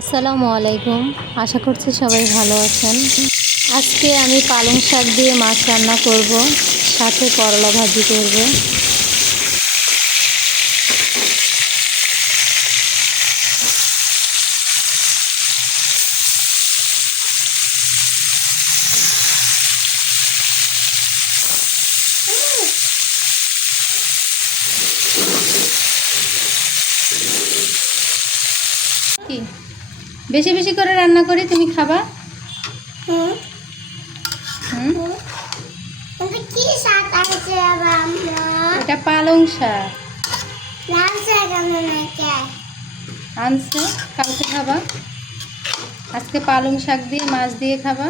আসসালামু আলাইকুম। আশা করছি সবাই ভালো আছেন। আজকে আমি পালং শাক দিয়ে মাছ রান্না করব, সাথে করলা ভাজি করব কি বেশি বেশি করে রান্না করি তুমি খাবা? হুম। হুম? কি শাক আছে এটা পালং শাক। আনছে কালকে খাবা। আজকে পালং শাক দিয়ে মাছ দিয়ে খাবা।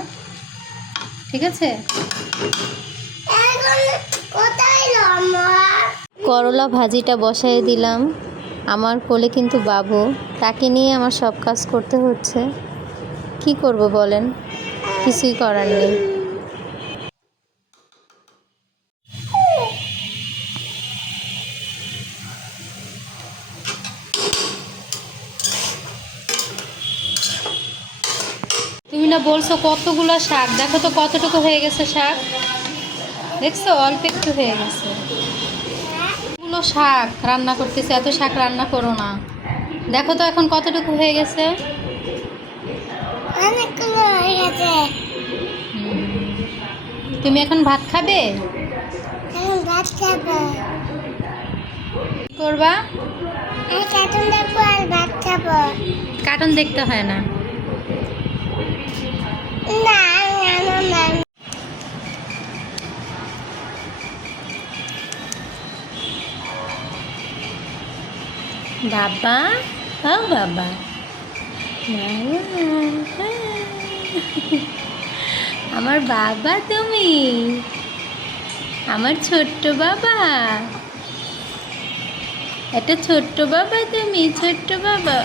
ঠিক আছে? করলা ভাজিটা বসাই দিলাম। আমার কোলে কিন্তু বাবু, তাকে নিয়ে আমার সব কাজ করতে হচ্ছে। কি করব বলেন? কিছুই করার নেই। তুমি না বলছো কতগুলো শাক? দেখো তো কতটুকু হয়ে গেছে শাক। দেখছ? অল্প একটু হয়ে গেছে। এগুলো শাক রান্না করতেছে? এত শাক রান্না করো না। দেখো তো এখন কতটুকু হয়ে গেছে। অনেকগুলো হয়ে গেছে। তুমি এখন ভাত খাবে? এখন ভাত খাব। কি করবা? আমি কার্টুন দেখব আর ভাত খাব। কার্টুন দেখতে হয় না। বাবা, ও বাবা। আমার বাবা তুমি? আমার ছোট্ট বাবা। একটা ছোট্ট বাবা তুমি, ছোট্ট বাবা।